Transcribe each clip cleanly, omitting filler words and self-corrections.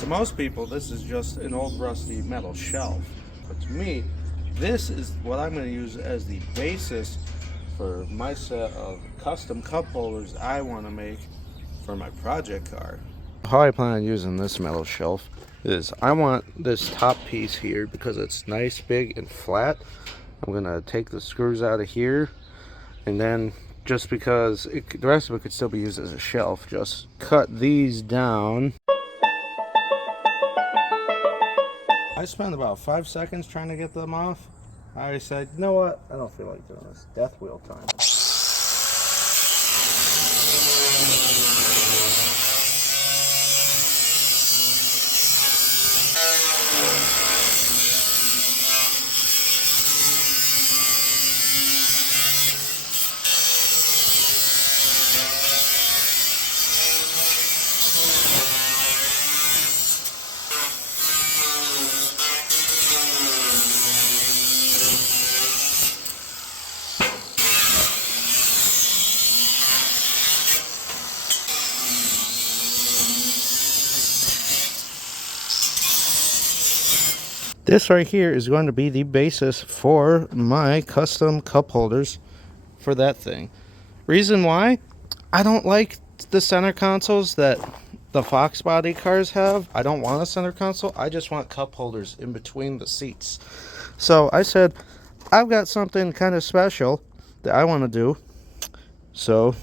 To most people, this is just an old rusty metal shelf. But to me, this is what I'm going to use as the basis for my set of custom cup holders I want to make for my project car. How I plan on using this metal shelf is I want this top piece here because it's nice, big, and flat. I'm going to take the screws out of here, and then just because the rest of it could still be used as a shelf, just cut these down. I spent about 5 seconds trying to get them off. I said, you know what? I don't feel like doing this. Death wheel time. This right here is going to be the basis for my custom cup holders for that thing. Reason why? I don't like the center consoles that the Fox body cars have. I don't want a center console. I just want cup holders in between the seats. So I said, I've got something kind of special that I want to do. So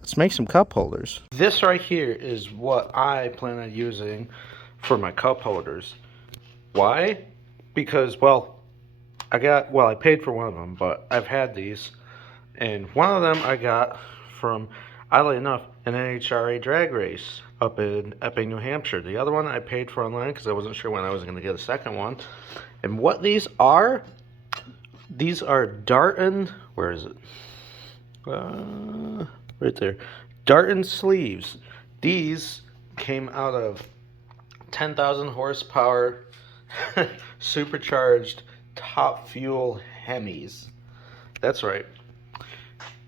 let's make some cup holders. This right here is what I plan on using for my cup holders. Why? Because, well, I paid for one of them, but I've had these, and one of them I got from, oddly enough, an NHRA drag race up in Epping, New Hampshire. The other one I paid for online because I wasn't sure when I was going to get a second one. And what these are Darton, where is it? Right there. Darton sleeves. These came out of 10,000 horsepower supercharged top fuel Hemis. That's right.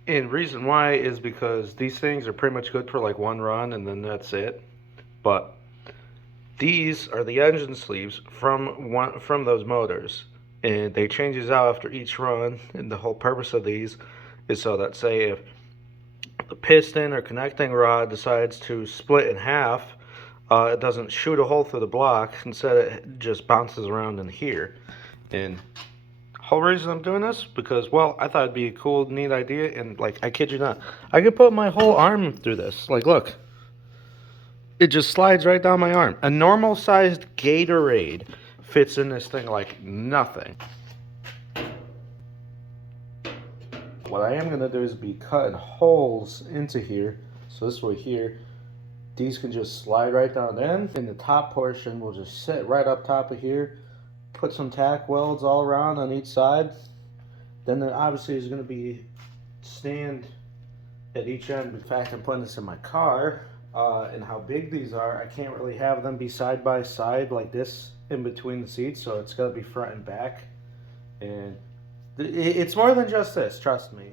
And reason why is because these things are pretty much good for like one run and then that's it. But these are the engine sleeves from those motors, and they change these out after each run. And the whole purpose of these is so that, say, if the piston or connecting rod decides to split in half, it doesn't shoot a hole through the block. Instead, it just bounces around in here. And the whole reason I'm doing this, because, well, I thought it'd be a cool, neat idea. And, like, I kid you not, I could put my whole arm through this. Like, look. It just slides right down my arm. A normal-sized Gatorade fits in this thing like nothing. What I am going to do is be cutting holes into here. So this way here, these can just slide right down in. And the top portion will just sit right up top of here. Put some tack welds all around on each side. Then there obviously is going to be stand at each end. In fact, I'm putting this in my car. And how big these are, I can't really have them be side by side like this in between the seats. So it's got to be front and back. And it's more than just this, trust me.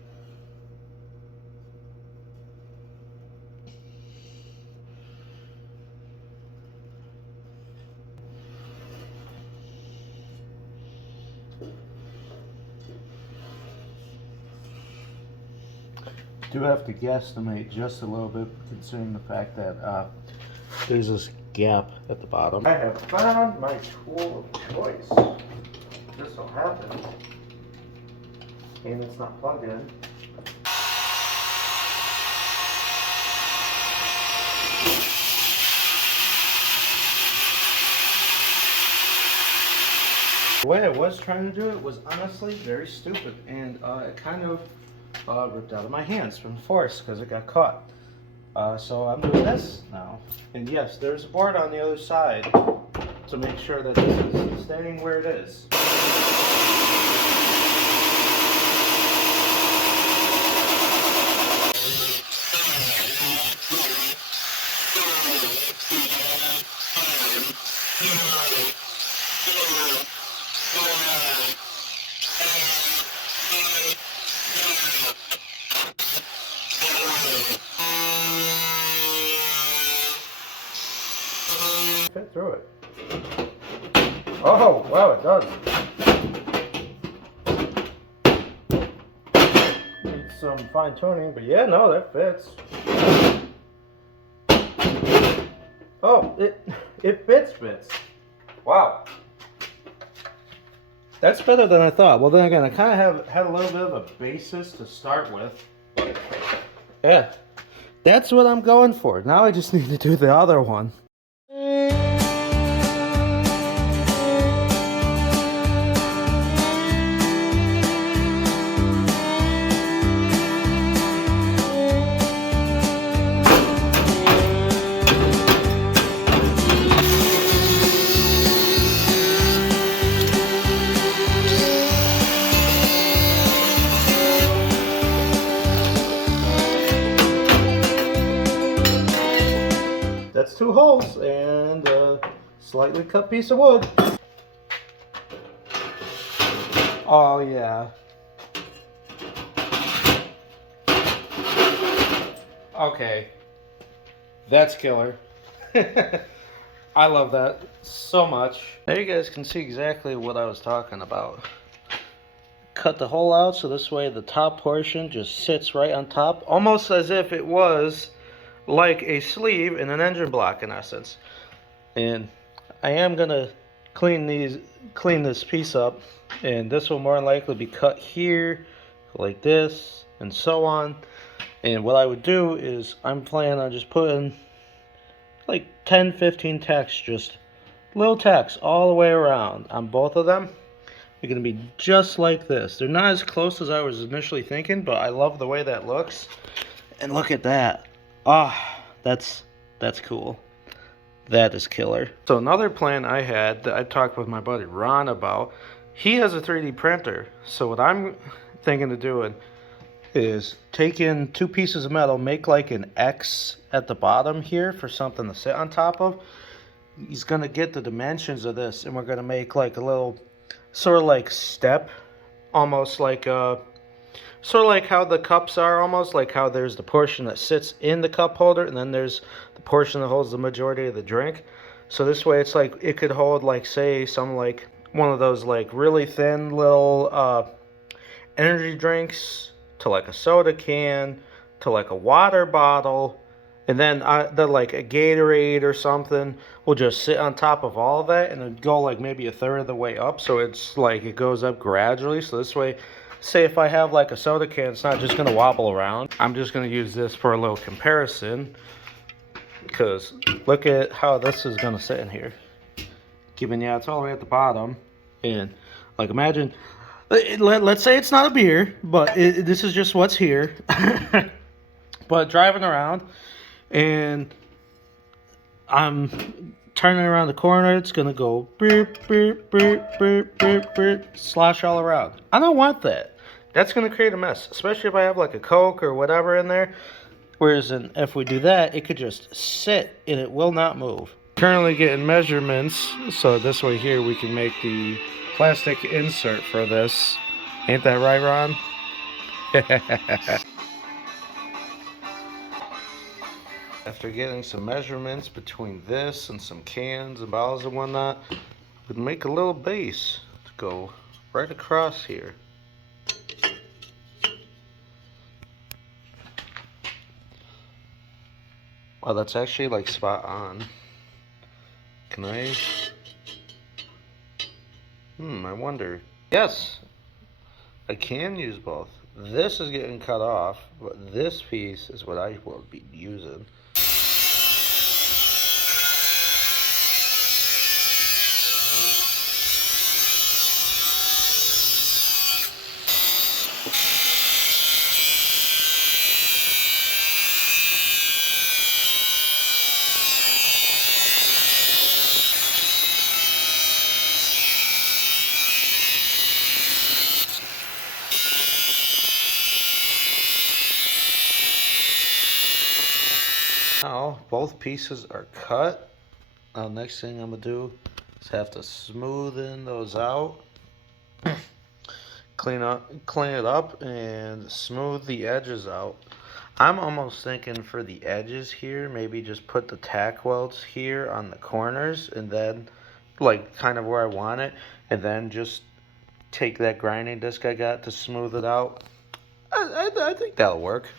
Do have to guesstimate just a little bit considering the fact that there's this gap at the bottom. I have found my tool of choice. This will happen. And it's not plugged in. The way I was trying to do it was honestly very stupid, and it kind of ripped out of my hands from force because it got caught. So I'm doing this now. And yes, there's a board on the other side to make sure that this is staying where it is. fit through it. Oh, wow, it does. Needs some fine tuning, but yeah, no, that fits. Oh, it fits. Wow. That's better than I thought. Well, then again, I kind of had a little bit of a basis to start with. Yeah, that's what I'm going for. Now I just need to do the other one. That's 2 holes and a slightly cut piece of wood. Oh yeah. Okay. That's killer. I love that so much. There you guys can see exactly what I was talking about. Cut the hole out so this way the top portion just sits right on top, almost as if it was like a sleeve in an engine block in essence. And I am gonna clean this piece up, and this will more than likely be cut here like this and so on. And what I would do is I'm planning on just putting like 10-15 tacks, just little tacks all the way around on both of them. They're gonna be just like this. They're not as close as I was initially thinking, but I love the way that looks. And look at that. Ah, that's cool. That is killer. So another plan I had that I talked with my buddy Ron about, he has a 3D printer. So what I'm thinking of doing is take in 2 pieces of metal, make like an X at the bottom here for something to sit on top of. He's gonna get the dimensions of this, and we're gonna make like a little sort of like step, almost like sort of like how the cups are, almost like how there's the portion that sits in the cup holder, and then there's the portion that holds the majority of the drink. So this way it's like it could hold, like, say, some like one of those like really thin little energy drinks, to like a soda can, to like a water bottle, and then like a Gatorade or something will just sit on top of all of that, and it'd go like maybe a third of the way up, so it's like it goes up gradually. So this way, say if I have like a soda can, it's not just gonna wobble around. I'm just gonna use this for a little comparison, because look at how this is gonna sit in here. Given, yeah, it's all the way at the bottom, and like imagine, let's say it's not a beer, but this is just what's here. But driving around, and I'm turning around the corner, it's gonna go beep, beep, beep, beep, beep, beep, slosh all around. I don't want that. That's gonna create a mess, especially if I have like a Coke or whatever in there. Whereas if we do that, it could just sit and it will not move. Currently getting measurements, so this way here we can make the plastic insert for this. Ain't that right, Ron? After getting some measurements between this and some cans and bottles and whatnot, we'd make a little base to go right across here. Wow, that's actually like spot on. Can I? I wonder. Yes, I can use both. This is getting cut off, but this piece is what I will be using. Now both pieces are cut. Now next thing I'm gonna do is have to smoothen those out, clean it up, and smooth the edges out. I'm almost thinking for the edges here, maybe just put the tack welds here on the corners and then, like, kind of where I want it, and then just take that grinding disc I got to smooth it out. I think that'll work.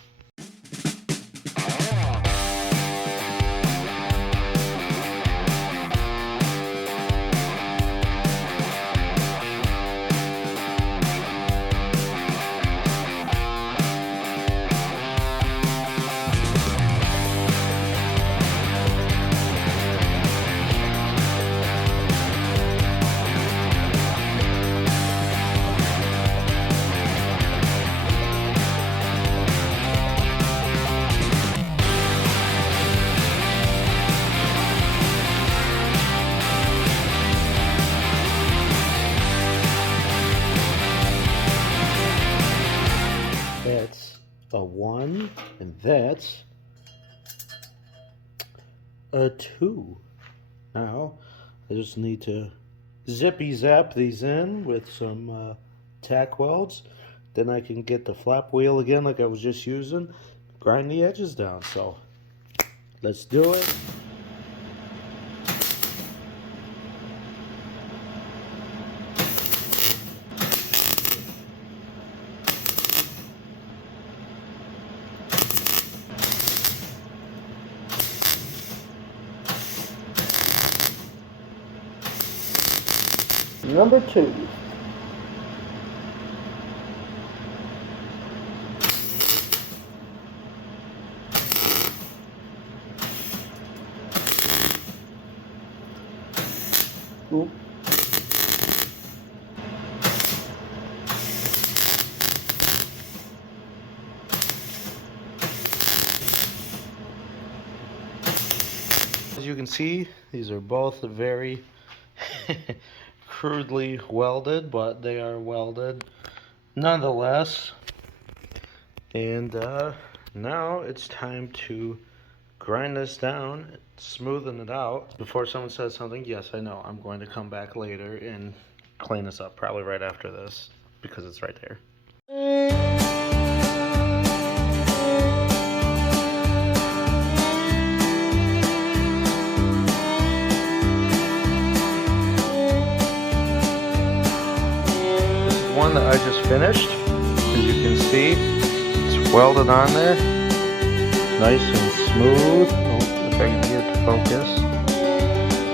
That's a 1, and that's a 2. Now, I just need to zippy zap these in with some tack welds. Then I can get the flap wheel again like I was just using, grind the edges down. So, let's do it. Number 2. Ooh. As you can see, these are both very crudely welded, but they are welded nonetheless. And now it's time to grind this down, smoothen it out. Before someone says something, yes, I know, I'm going to come back later and clean this up, probably right after this, because it's right there. One that I just finished. As you can see, it's welded on there, nice and smooth. Oh, if I can get it to focus,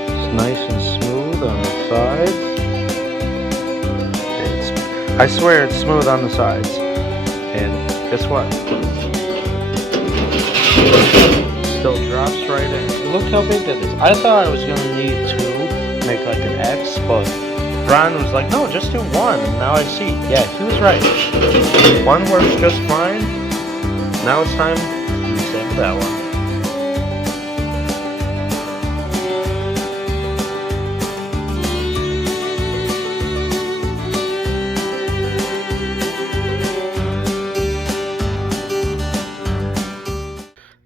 it's nice and smooth on the sides. I swear it's smooth on the sides. And guess what? Still drops right in. Look how big that is. I thought I was going to need to make like an X, but Ron was like, no, just do 1. And now I see. Yeah, he was right. 1 works just fine. Now it's time to sample that one.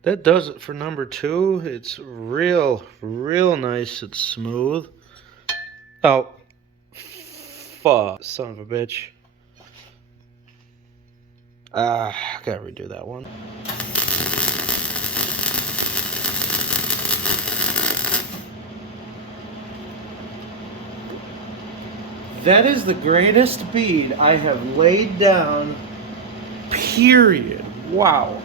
That does it for number 2. It's real nice and smooth. Oh. Fuck, son of a bitch. I gotta redo that one. That is the greatest bead I have laid down, period. Wow.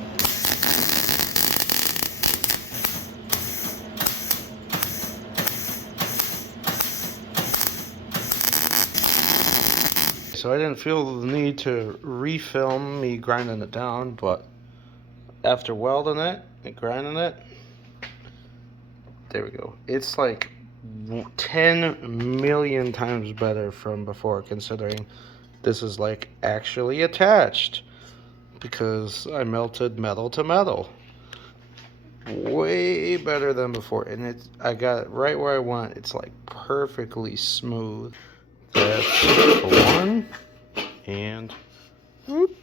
So I didn't feel the need to refilm me grinding it down, but after welding it and grinding it, there we go. It's like 10 million times better from before, considering this is like actually attached, because I melted metal to metal. Way better than before, and I got it right where I want. It's like perfectly smooth. That's the 1, and whoop.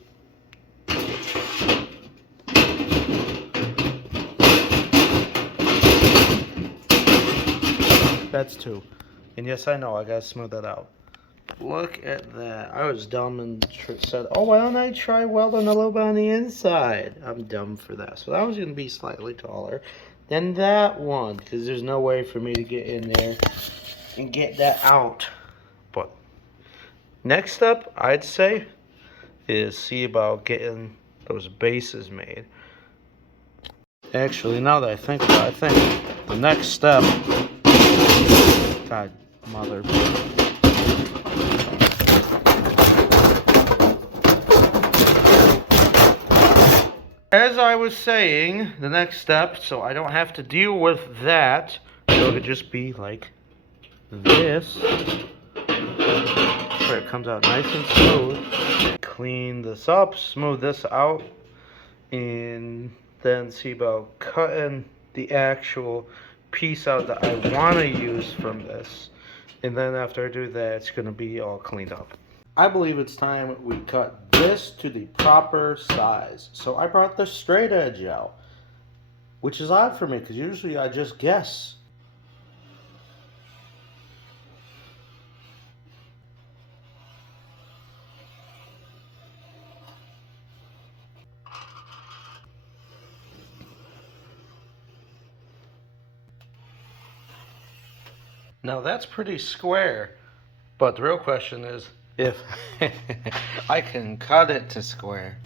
That's 2. And yes, I know I gotta smooth that out. Look at that. I was dumb and said, oh, why don't I try welding a little bit on the inside? I'm dumb for that. So that was going to be slightly taller than that one, because there's no way for me to get in there and get that out. But next up, I'd say, is see about getting those bases made. Actually, now that I think about it, I think the next step, God, mother. As I was saying, the next step, so I don't have to deal with that, so it could just be like this, where it comes out nice and smooth. Clean this up, smooth this out, and then see about cutting the actual piece out that I want to use from this. And then after I do that, it's going to be all cleaned up. I believe it's time we cut this to the proper size. So I brought the straight edge out, which is odd for me because usually I just guess. Now that's pretty square, but the real question is if I can cut it to square.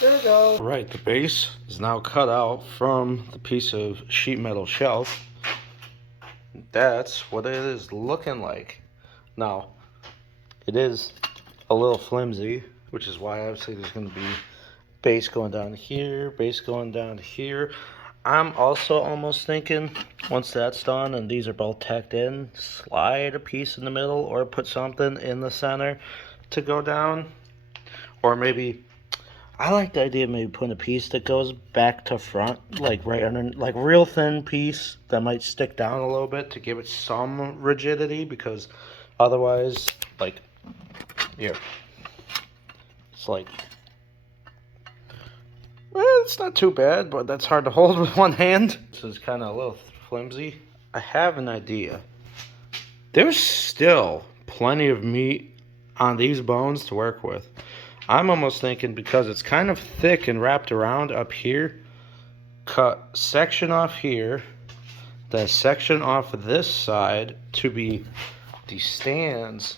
There we go. Right, the base is now cut out from the piece of sheet metal shelf. That's what it is looking like. Now, it is a little flimsy, which is why obviously there's going to be base going down here, base going down here. I'm also almost thinking, once that's done and these are both tacked in, slide a piece in the middle or put something in the center to go down. Or maybe, I like the idea of maybe putting a piece that goes back to front, like right under, like real thin piece that might stick down a little bit to give it some rigidity, because otherwise, like, here, it's like, well, it's not too bad, but that's hard to hold with one hand. This is kind of a little flimsy. I have an idea. There's still plenty of meat on these bones to work with. I'm almost thinking, because it's kind of thick and wrapped around up here, cut section off here, then section off of this side to be the stands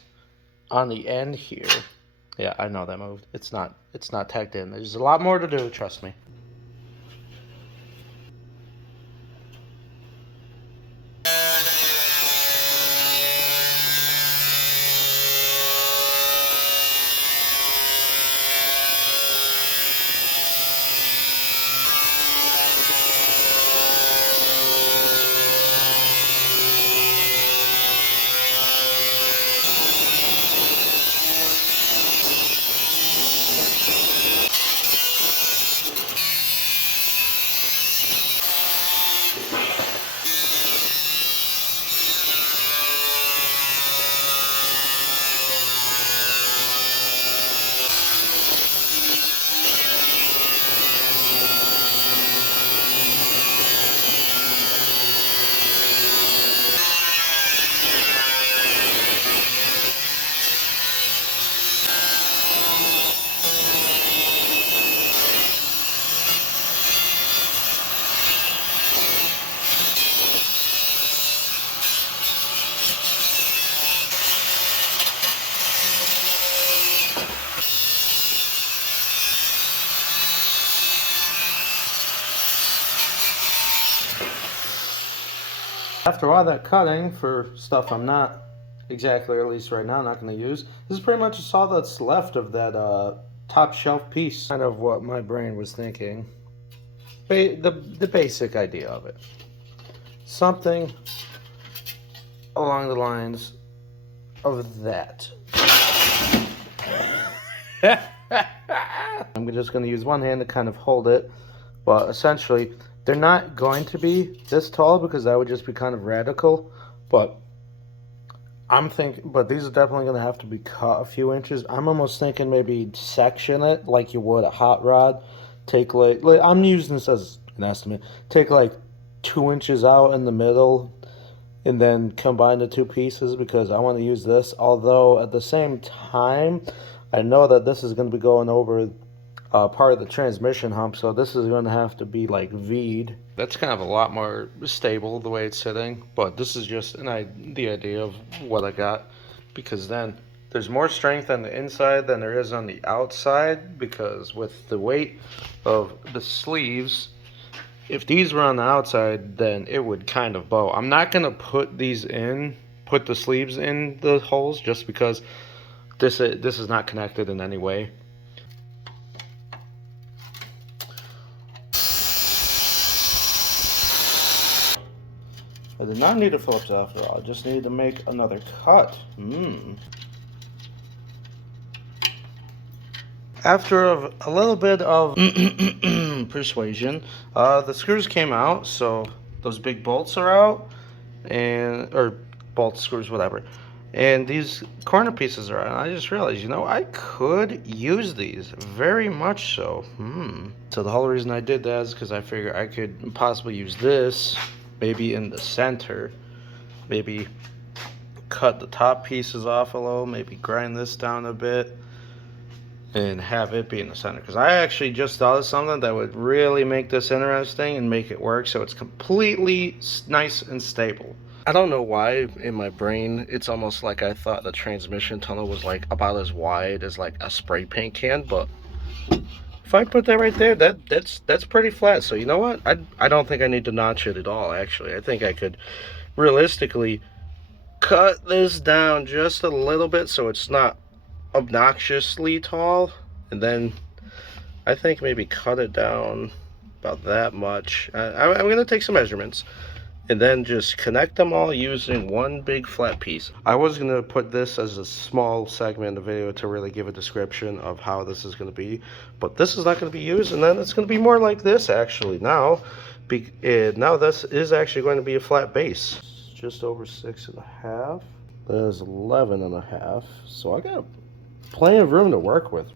on the end here. Yeah, I know that moved. It's not tacked in. There's a lot more to do, trust me. After all that cutting for stuff I'm not exactly, or at least right now, not going to use, this is pretty much just all that's left of that top shelf piece. Kind of what my brain was thinking. The basic idea of it. Something along the lines of that. I'm just going to use one hand to kind of hold it, but essentially they're not going to be this tall because that would just be kind of radical, but but these are definitely going to have to be cut a few inches. I'm almost thinking maybe section it like you would a hot rod. Take like I'm using this as an estimate. Take like 2 inches out in the middle and then combine the two pieces because I want to use this. Although at the same time, I know that this is going to be going over part of the transmission hump, so this is going to have to be like V'd. That's kind of a lot more stable the way it's sitting, but this is just the idea of what I got, because then there's more strength on the inside than there is on the outside, because with the weight of the sleeves, if these were on the outside, then it would kind of bow. I'm not going to put the sleeves in the holes just because this is not connected in any way. I did not need a Phillips after all. I just needed to make another cut. After a little bit of persuasion, the screws came out, so those big bolts are out, or bolt screws, whatever. And these corner pieces are out, and I just realized, I could use these, very much so. So the whole reason I did that is because I figured I could possibly use this, maybe in the center, maybe cut the top pieces off a little, maybe grind this down a bit, and have it be in the center, because I actually just thought of something that would really make this interesting and make it work so it's completely nice and stable. I don't know why in my brain it's almost like I thought the transmission tunnel was like about as wide as like a spray paint can, but if I put that right there, that's pretty flat. So you know what, I don't think I need to notch it at all. Actually, I think I could realistically cut this down just a little bit so it's not obnoxiously tall, and then I think maybe cut it down about that much. I'm gonna take some measurements and then just connect them all using one big flat piece. I was gonna put this as a small segment of the video to really give a description of how this is gonna be, but this is not gonna be used, and then it's gonna be more like this actually now. Now this is actually going to be a flat base. Just over 6.5. That is 11.5. So I got plenty of room to work with.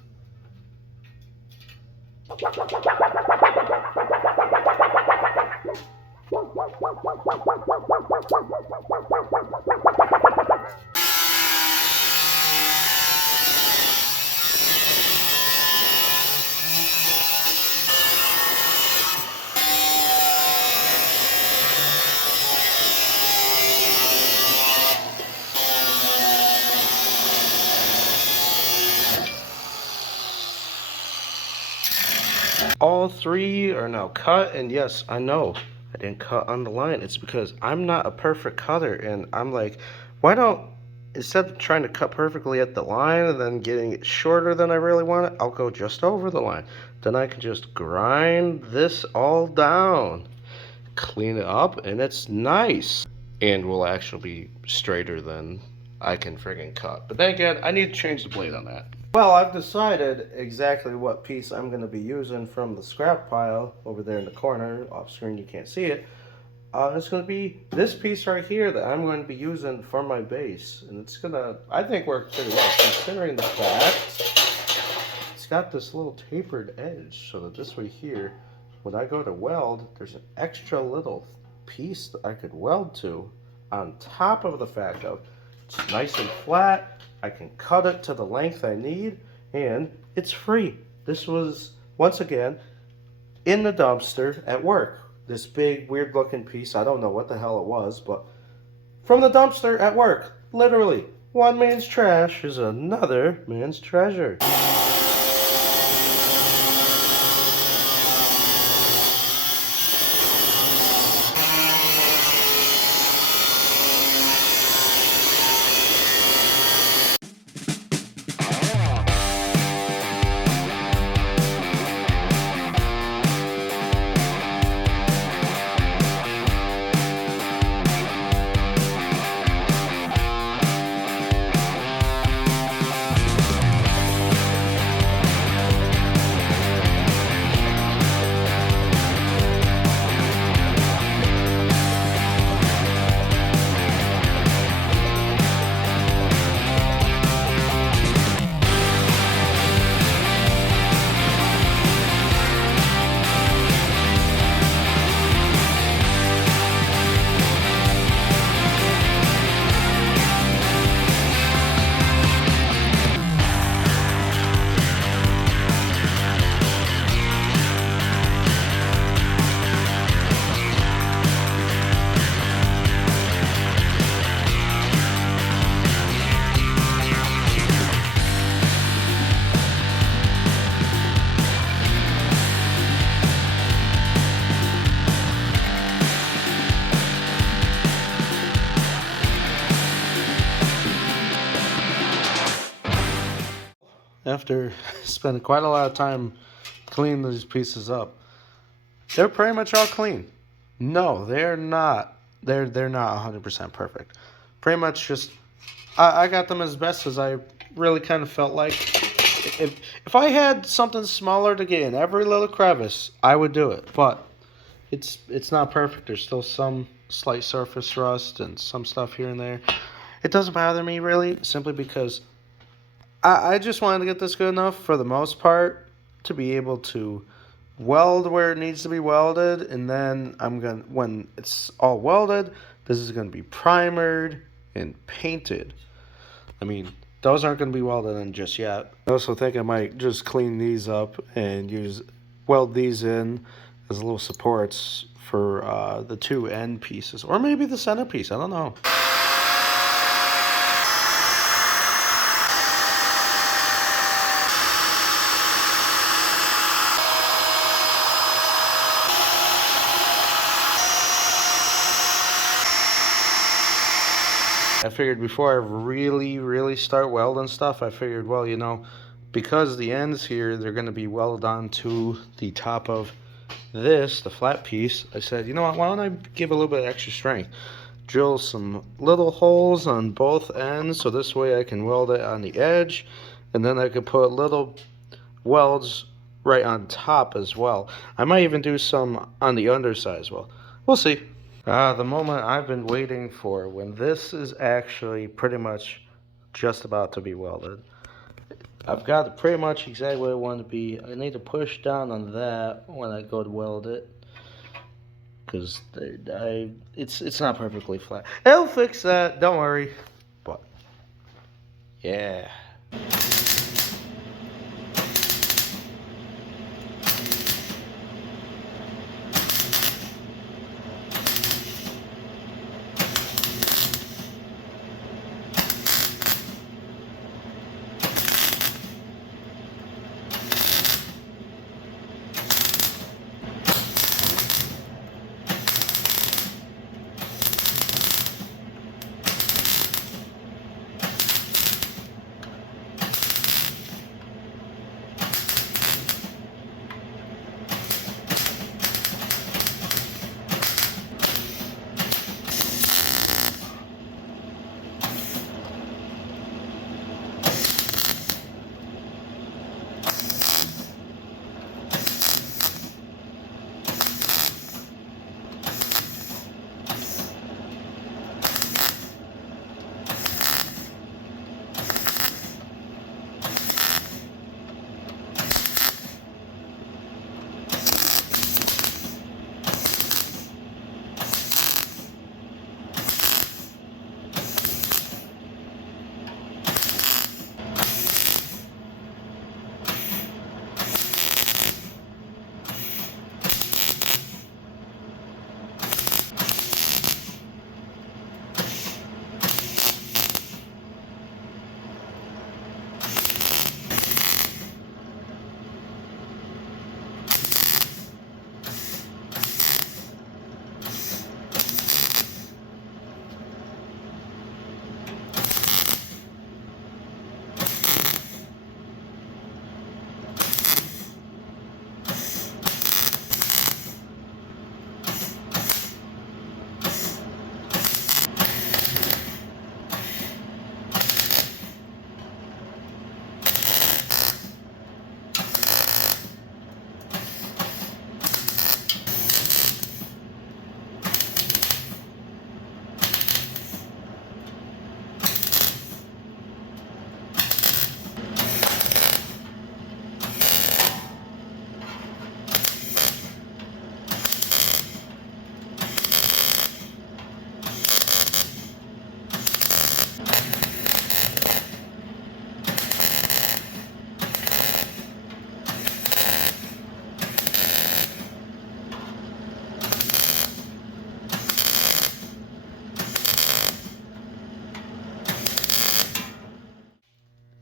All three are now cut, and yes, I know I didn't cut on the line. It's because I'm not a perfect cutter, and I'm like, why don't, instead of trying to cut perfectly at the line and then getting it shorter than I really want it, I'll go just over the line. Then I can just grind this all down, clean it up, and it's nice, and will actually be straighter than I can friggin' cut. But then again, I need to change the blade on that. Well, I've decided exactly what piece I'm going to be using from the scrap pile over there in the corner. Off screen, you can't see it. It's going to be this piece right here that I'm going to be using for my base. And it's going to, I think, work pretty well, considering the fact it's got this little tapered edge, so that this way here, when I go to weld, there's an extra little piece that I could weld to, on top of the fact of it's nice and flat. I can cut it to the length I need, and it's free. This was, once again, in the dumpster at work. This big, weird-looking piece, I don't know what the hell it was, but from the dumpster at work, literally. One man's trash is another man's treasure. After spending quite a lot of time cleaning these pieces up, they're pretty much all clean. No, they're not. They're not 100% perfect. Pretty much just I got them as best as I really kind of felt like. If I had something smaller to get in every little crevice, I would do it. But it's not perfect. There's still some slight surface rust and some stuff here and there. It doesn't bother me really, simply because I just wanted to get this good enough for the most part to be able to weld where it needs to be welded, and then when it's all welded, this is gonna be primered and painted. I mean, those aren't gonna be welded in just yet. I also think I might just clean these up and weld these in as little supports for the two end pieces, or maybe the centerpiece. I don't know. I figured before I really start welding stuff, I figured, well, because the ends here, they're going to be welded onto the top of this, the flat piece, I said, you know what, why don't I give a little bit of extra strength? Drill some little holes on both ends, so this way I can weld it on the edge, and then I could put little welds right on top as well. I might even do some on the underside as well. We'll see. The moment I've been waiting for, when this is actually pretty much just about to be welded. I've got pretty much exactly what I want it to be. I need to push down on that when I go to weld it, because it's not perfectly flat. It'll fix that, don't worry. But yeah.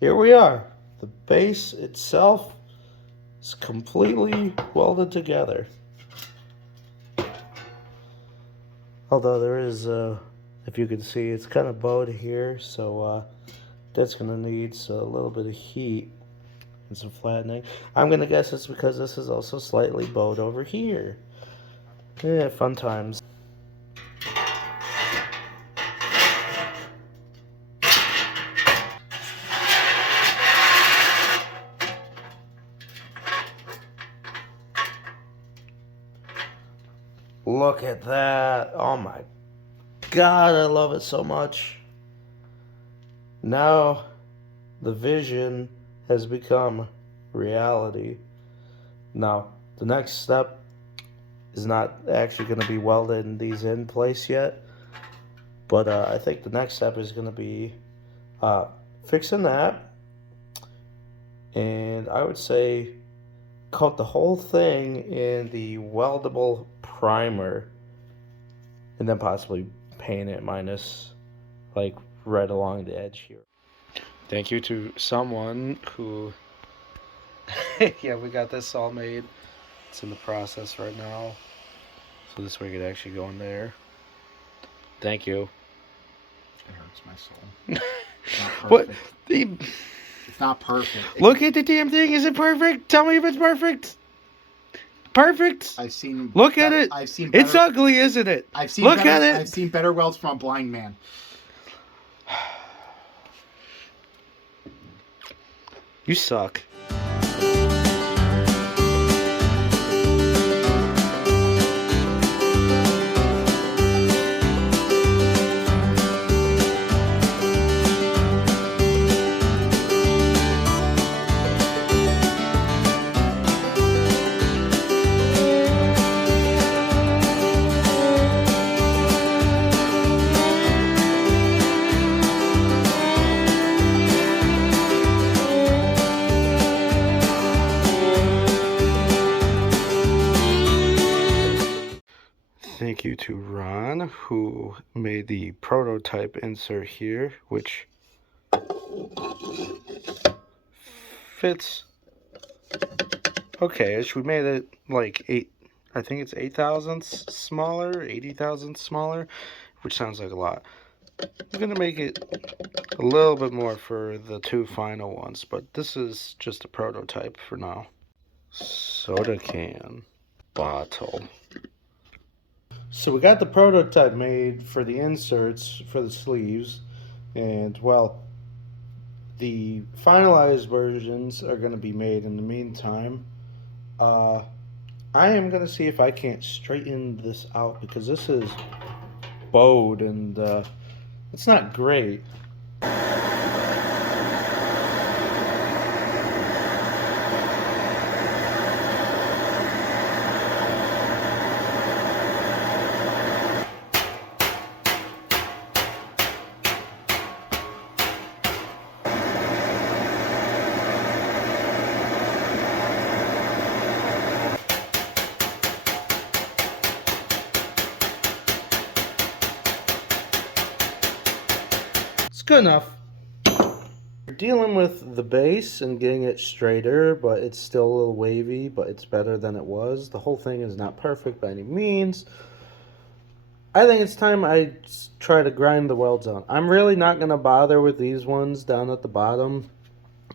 here we are. The base itself is completely welded together. Although there is, if you can see, it's kind of bowed here, so that's going to need a little bit of heat and some flattening. I'm going to guess it's because this is also slightly bowed over here. Yeah, fun times. Look at that. Oh my God, I love it so much. Now the vision has become reality. Now, the next step is not actually going to be welding these in place yet, but I think the next step is going to be fixing that, and I would say coat the whole thing in the weldable primer, and then possibly paint it minus like right along the edge here. Thank you to someone who yeah, we got this all made. It's in the process right now, so this way it could actually go in there. Thank you. It hurts my soul. It's not perfect. What? It's not perfect. Look at the damn thing. Is it perfect? Tell me if it's perfect. Perfect. I've seen. Look at it. I've seen. Better, it's ugly, isn't it? I've seen. Look better, at it. I've seen better welds from a blind man. You suck. Thank you to Ron, who made the prototype insert here, which fits okay-ish. We made it like I think it's 8 thousandths smaller, 80 thousandths smaller, which sounds like a lot. I'm gonna make it a little bit more for the 2 final ones, but this is just a prototype for now. Soda can, bottle. So we got the prototype made for the inserts for the sleeves, and well, the finalized versions are going to be made in the meantime. I am going to see if I can't straighten this out because this is bowed and it's not great. It's good enough. We're dealing with the base and getting it straighter, but it's still a little wavy, but it's better than it was. The whole thing is not perfect by any means. I think it's time I try to grind the welds on. I'm really not going to bother with these ones down at the bottom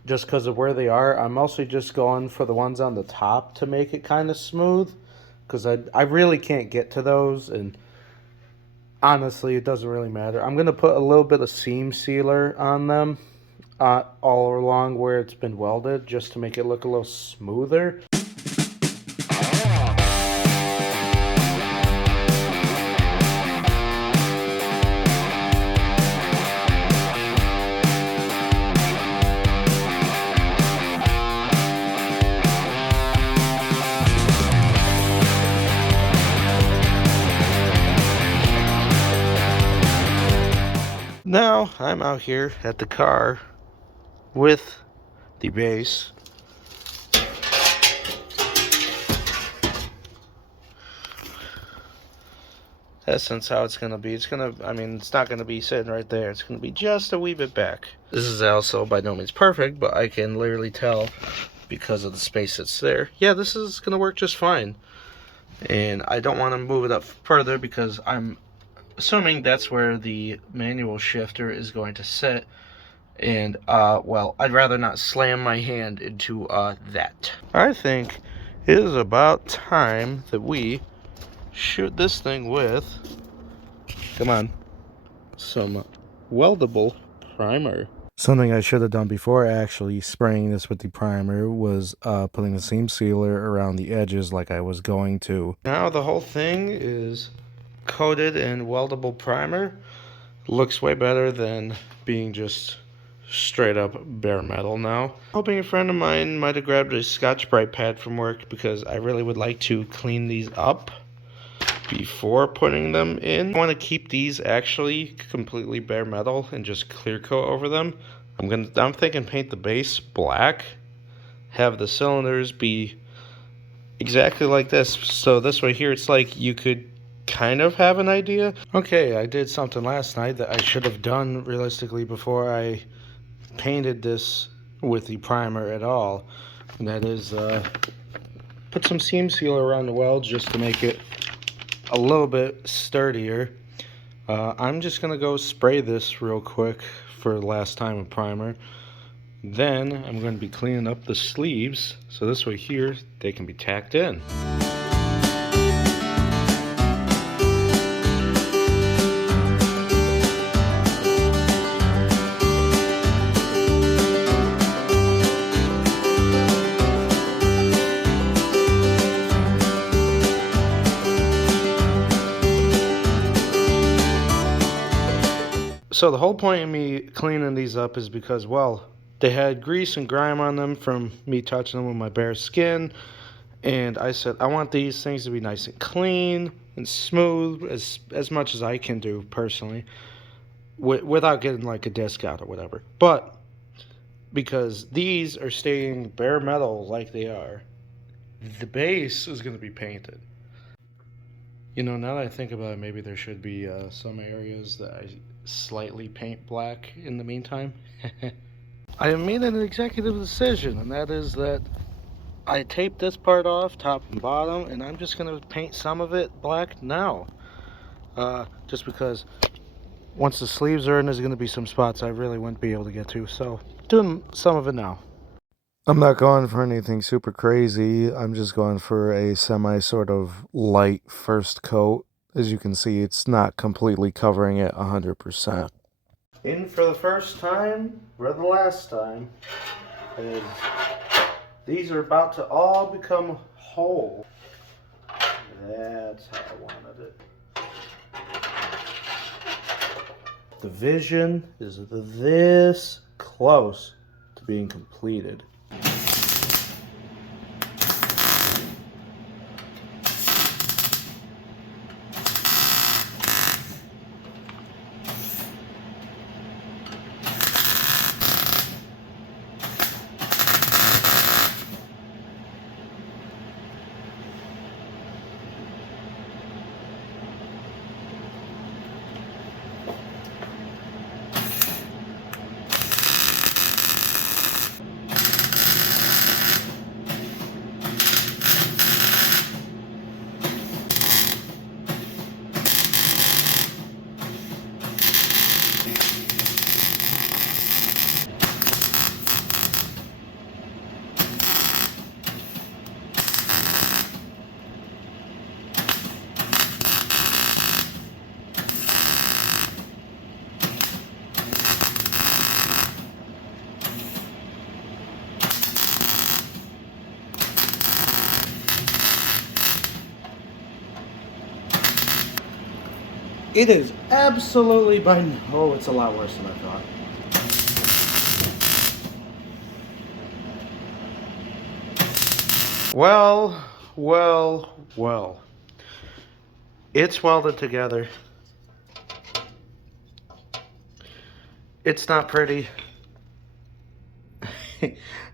just because of where they are. I'm mostly just going for the ones on the top to make it kind of smooth because I really can't get to those, and honestly, it doesn't really matter. I'm going to put a little bit of seam sealer on them all along where it's been welded just to make it look a little smoother. Now I'm out here at the car with the base. essence how it's gonna be. It's gonna, I mean, it's not gonna be sitting right there. It's gonna be just a wee bit back. This is also by no means perfect, but I can literally tell because of the space that's there. Yeah, this is gonna work just fine. And I don't want to move it up further because I'm assuming that's where the manual shifter is going to sit. And, well, I'd rather not slam my hand into, that. I think it is about time that we shoot this thing with, come on, some weldable primer. Something I should have done before actually spraying this with the primer was putting the seam sealer around the edges like I was going to. Now the whole thing is coated in weldable primer. Looks way better than being just straight up bare metal now. Hoping a friend of mine might have grabbed a Scotch-Brite pad from work because I really would like to clean these up before putting them in. I want to keep these actually completely bare metal and just clear coat over them. I'm thinking paint the base black, have the cylinders be exactly like this. So this way here, it's like you could kind of have an idea. Okay, I did something last night that I should have done realistically before I painted this with the primer at all. And that is put some seam sealer around the weld just to make it a little bit sturdier. I'm just gonna go spray this real quick for the last time with primer. Then I'm going to be cleaning up the sleeves so this way here they can be tacked in. So the whole point of me cleaning these up is because, well, they had grease and grime on them from me touching them with my bare skin. And I said, I want these things to be nice and clean and smooth as much as I can do personally, without getting like a disc out or whatever. But because these are staying bare metal like they are, the base is going to be painted. You know, now that I think about it, maybe there should be some areas that I slightly paint black in the meantime. I made an executive decision, and that is that I taped this part off, top and bottom, and I'm just going to paint some of it black now. Just because once the sleeves are in, there's going to be some spots I really wouldn't be able to get to. So, doing some of it now. I'm not going for anything super crazy. I'm just going for a semi sort of light first coat. As you can see, it's not completely covering it 100%. In for the first time, or the last time, is these are about to all become whole. That's how I wanted it. The vision is this close to being completed. It is absolutely oh, it's a lot worse than I thought. Well. It's welded together. It's not pretty.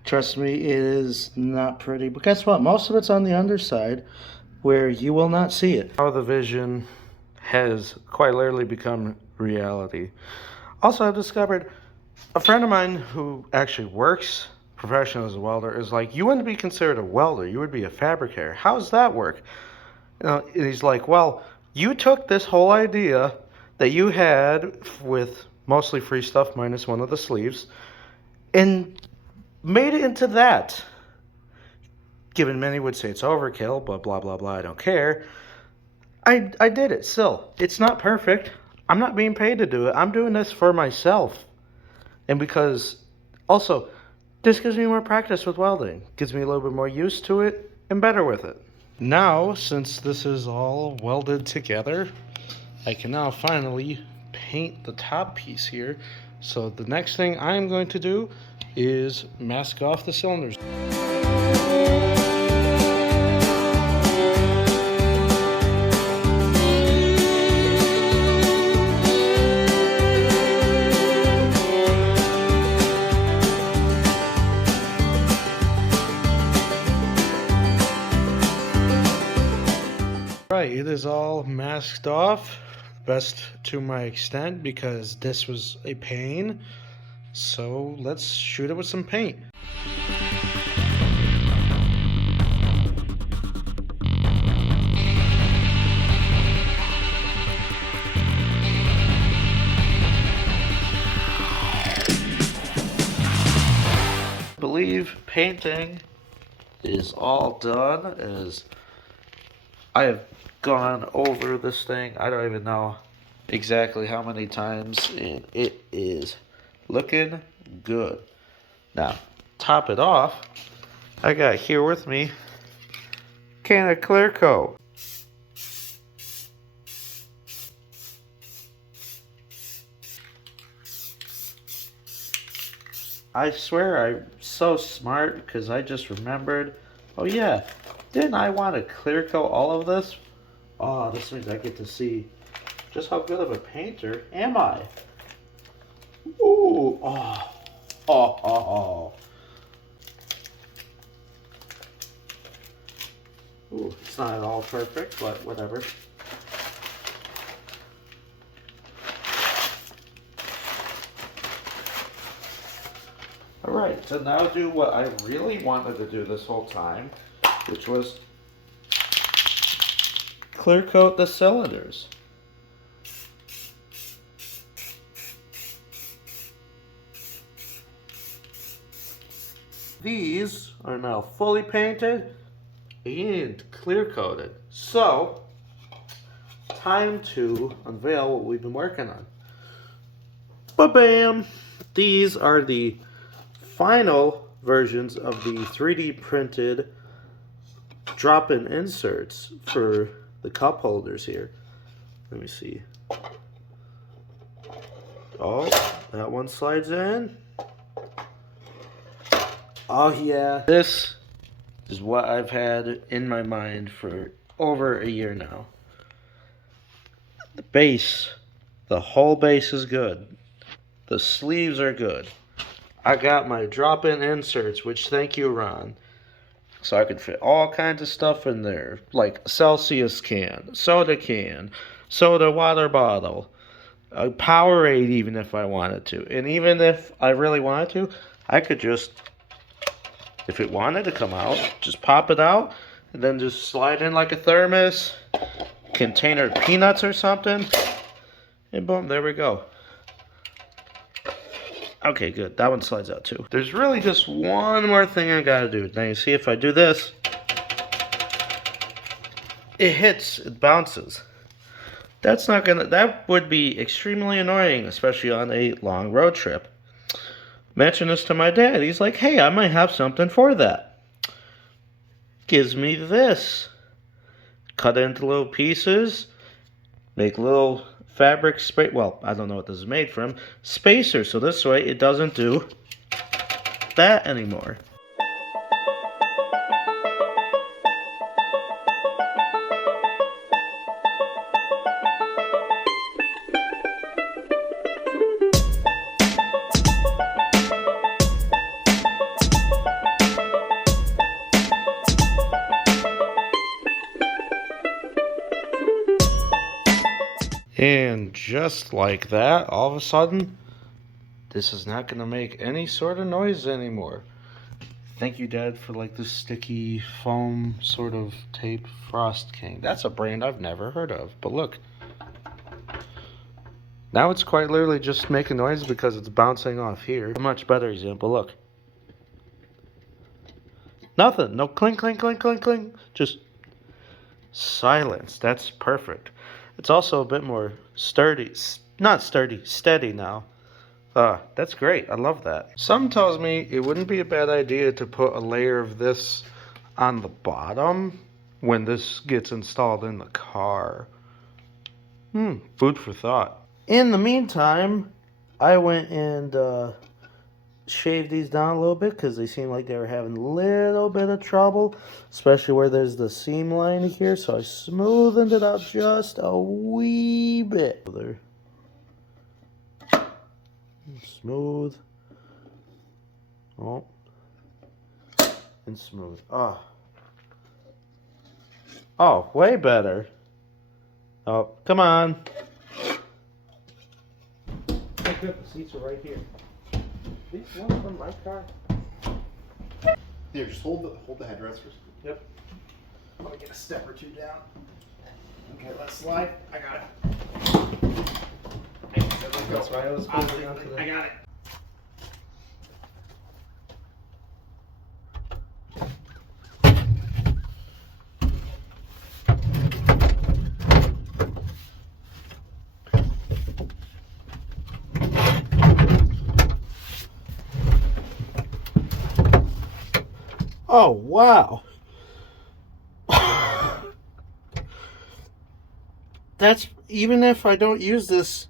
Trust me, it is not pretty. But guess what? Most of it's on the underside where you will not see it. How the vision has quite literally become reality. Also, I've discovered a friend of mine who actually works professional as a welder is like, you wouldn't be considered a welder, you would be a fabricator. How does that work? And he's like, well, you took this whole idea that you had with mostly free stuff minus one of the sleeves and made it into that. Given many would say it's overkill, but blah, blah, blah, I don't care. I did it still. It's not perfect. I'm not being paid to do it. I'm doing this for myself. And because, also, this gives me more practice with welding. Gives me a little bit more used to it and better with it. Now, since this is all welded together, I can now finally paint the top piece here. So the next thing I'm going to do is mask off the cylinders. Right, it is all masked off, best to my extent, because this was a pain. So let's shoot it with some paint. I believe painting is all done, as I have gone over this thing, I don't even know exactly how many times, and it is looking good. Now, top it off, I got here with me a can of clear coat. I swear I'm so smart because I just remembered, oh yeah, didn't I want to clear coat all of this? Oh, this means I get to see just how good of a painter am I. Ooh, oh, oh, oh, oh. Ooh, it's not at all perfect, but whatever. Alright, so now do what I really wanted to do this whole time, which was clear coat the cylinders. These are now fully painted and clear coated. So, time to unveil what we've been working on. Ba-bam! These are the final versions of the 3D printed drop-in inserts for the cup holders here. Let me see. Oh, that one slides in. Oh yeah. This is what I've had in my mind for over a year now. The base, the whole base is good. The sleeves are good. I got my drop-in inserts, which thank you, Ron. So I could fit all kinds of stuff in there, like Celsius can, soda water bottle, a Powerade even if I wanted to. And even if I really wanted to, I could just, if it wanted to come out, just pop it out and then just slide in like a thermos, container of peanuts or something, and boom, there we go. Okay, good. That one slides out too. There's really just one more thing I gotta do. Now you see if I do this, it hits, it bounces. That's not gonna, that would be extremely annoying, especially on a long road trip. Mention this to my dad. He's like, hey, I might have something for that. Gives me this. Cut it into little pieces, make little fabric well, I don't know what this is made from, spacer, so this way it doesn't do that anymore. And just like that, all of a sudden, this is not going to make any sort of noise anymore. Thank you, Dad, for like this sticky foam sort of tape, Frost King. That's a brand I've never heard of. But look, now it's quite literally just making noise because it's bouncing off here. A much better example, look. Nothing, no clink, clink, clink, clink, clink. Just silence. That's perfect. It's also a bit more sturdy, not sturdy, steady now. That's great. I love that. Some tells me it wouldn't be a bad idea to put a layer of this on the bottom when this gets installed in the car. Food for thought. In the meantime, I went and shaved these down a little bit because they seemed like they were having a little bit of trouble, especially where there's the seam line here. So I smoothened it out just a wee bit. There. Smooth. Oh. And smooth. Oh, way better. Oh, come on. Oh, good. The seats are right here. These ones from my car. Here, just hold the headrest for. Yep. I'm gonna get a step or two down. Okay, let's slide. I got it. That's why I was holding on to that. I got it. Oh, wow. That's, even if I don't use this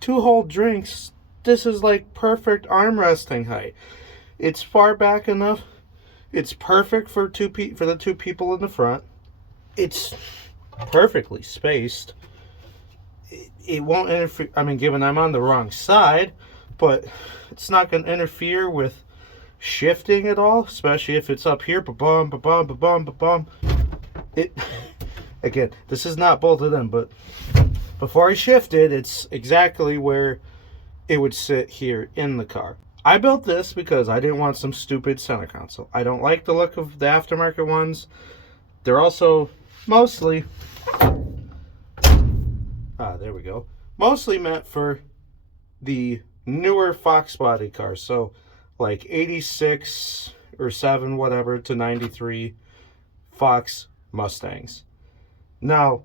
2-hole drinks, this is like perfect armresting height. It's far back enough. It's perfect for the two people in the front. It's perfectly spaced. It won't interfere. I mean, given I'm on the wrong side, but it's not going to interfere with shifting at all, especially if it's up here. Ba-bum, ba-bum, ba-bum, ba-bum. Again, this is not bolted in, but before I shifted, it's exactly where it would sit here in the car. I built this because I didn't want some stupid center console. I don't like the look of the aftermarket ones. They're also mostly, there we go, mostly meant for the newer Fox body cars. So like 86 or 7, whatever, to 93 Fox Mustangs. Now,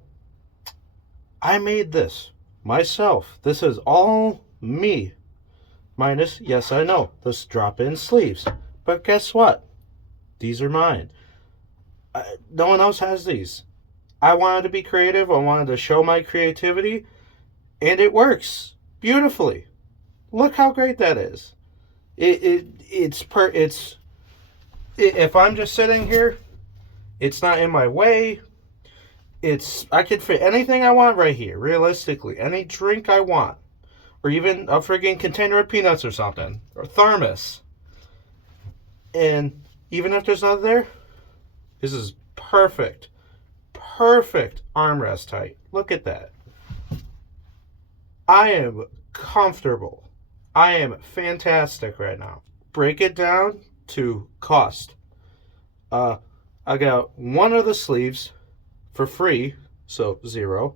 I made this myself. This is all me. Minus, yes, I know, this drop-in sleeves. But guess what? These are mine. No one else has these. I wanted to be creative. I wanted to show my creativity. And it works beautifully. Look how great that is. If I'm just sitting here, it's not in my way. I could fit anything I want right here, realistically. Any drink I want. Or even a friggin' container of peanuts or something. Or thermos. And even if there's nothing there, this is perfect. Perfect armrest height. Look at that. I am comfortable. I am fantastic right now. Break it down to cost. I got one of the sleeves for free, so $0.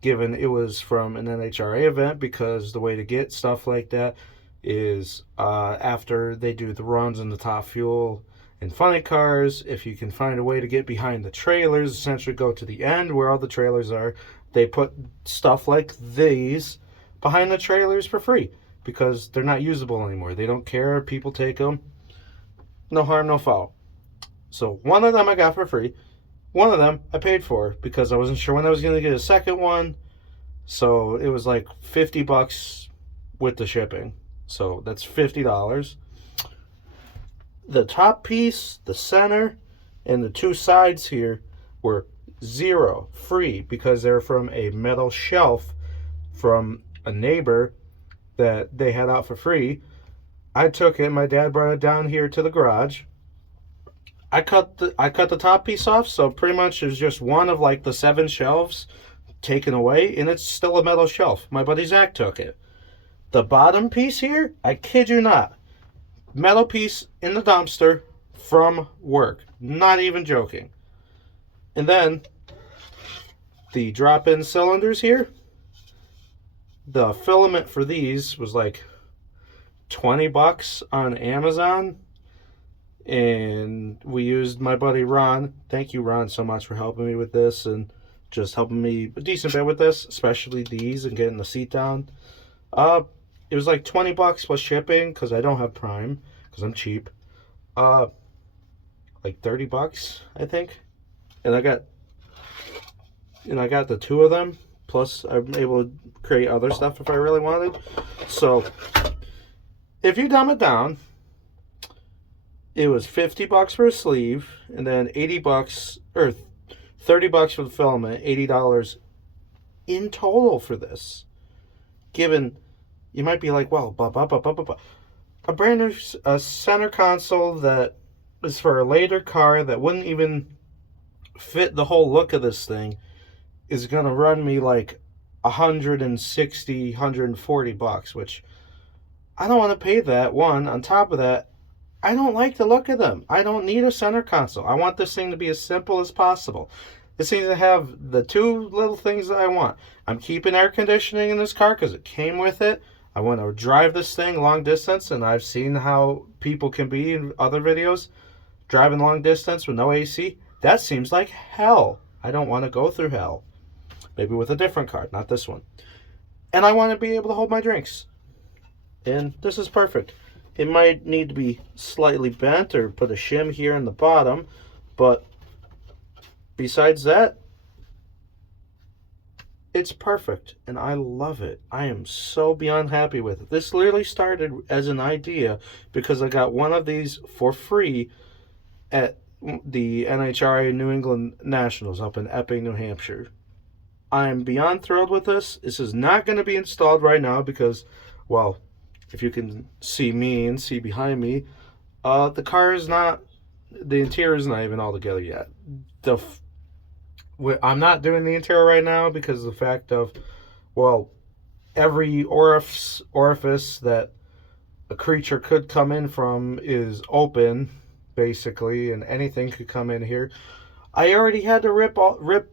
Given it was from an NHRA event, because the way to get stuff like that is after they do the runs in the Top Fuel and Funny Cars, if you can find a way to get behind the trailers, essentially go to the end where all the trailers are, they put stuff like these behind the trailers for free because they're not usable anymore. They don't care. People take them. No harm, no foul. So one of them I got for free. One of them I paid for because I wasn't sure when I was going to get a second one. So it was like $50 with the shipping. So that's $50. The top piece, the center, and the two sides here were $0 free because they're from a metal shelf from a neighbor that they had out for free. I took it. My dad brought it down here to the garage. I cut the top piece off, so pretty much there's just one of like the 7 shelves taken away, and it's still a metal shelf. My buddy Zach took it. The bottom piece here, I kid you not, metal piece in the dumpster from work. Not even joking. And then the drop-in cylinders here, the filament for these was like $20 on Amazon. And we used my buddy Ron. Thank you, Ron, so much for helping me with this and just helping me a decent bit with this, especially these and getting the seat down. It was like $20 plus shipping because I don't have Prime because I'm cheap. Like $30, I think. And I got the two of them. Plus, I'm able to create other stuff if I really wanted. So, if you dumb it down, it was $50 for a sleeve, and then $80 or $30 for the filament, $80 in total for this. Given, you might be like, well, a brand new center console that is for a later car that wouldn't even fit the whole look of this thing is gonna run me like $160, $140, which I don't want to pay that. One, on top of that, I don't like the look of them. I don't need a center console. I want this thing to be as simple as possible. This thing to have the two little things that I want. I'm keeping air conditioning in this car because it came with it. I want to drive this thing long distance, and I've seen how people can be in other videos driving long distance with no AC. That seems like hell. I don't want to go through hell. Maybe with a different car, not this one. And I want to be able to hold my drinks. And this is perfect. It might need to be slightly bent or put a shim here in the bottom, but besides that, it's perfect, and I love it. I am so beyond happy with it. This literally started as an idea because I got one of these for free at the NHRA New England Nationals up in Epping, New Hampshire. I'm beyond thrilled with this. This is not going to be installed right now because, well, if you can see me and see behind me, the car is not, the interior is not even all together yet. I'm not doing the interior right now because of the fact of, well, every orifice that a creature could come in from is open, basically, and anything could come in here. I already had to rip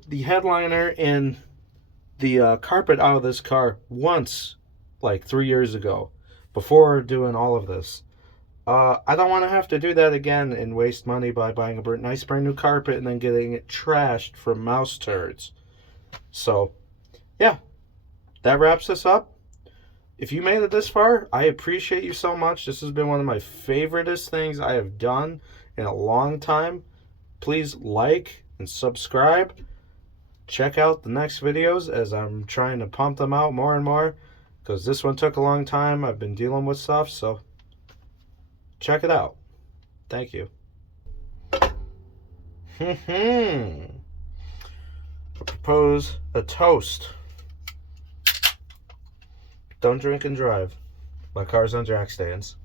the headliner and the carpet out of this car once, like 3 years ago, before doing all of this. I don't want to have to do that again and waste money by buying a nice brand new carpet and then getting it trashed from mouse turds. So, yeah, that wraps this up. If you made it this far, I appreciate you so much. This has been one of my favoriteest things I have done in a long time. Please like and subscribe. Check out the next videos as I'm trying to pump them out more and more because this one took a long time. I've been dealing with stuff, so check it out. Thank you. I propose a toast. Don't drink and drive. My car's on jack stands.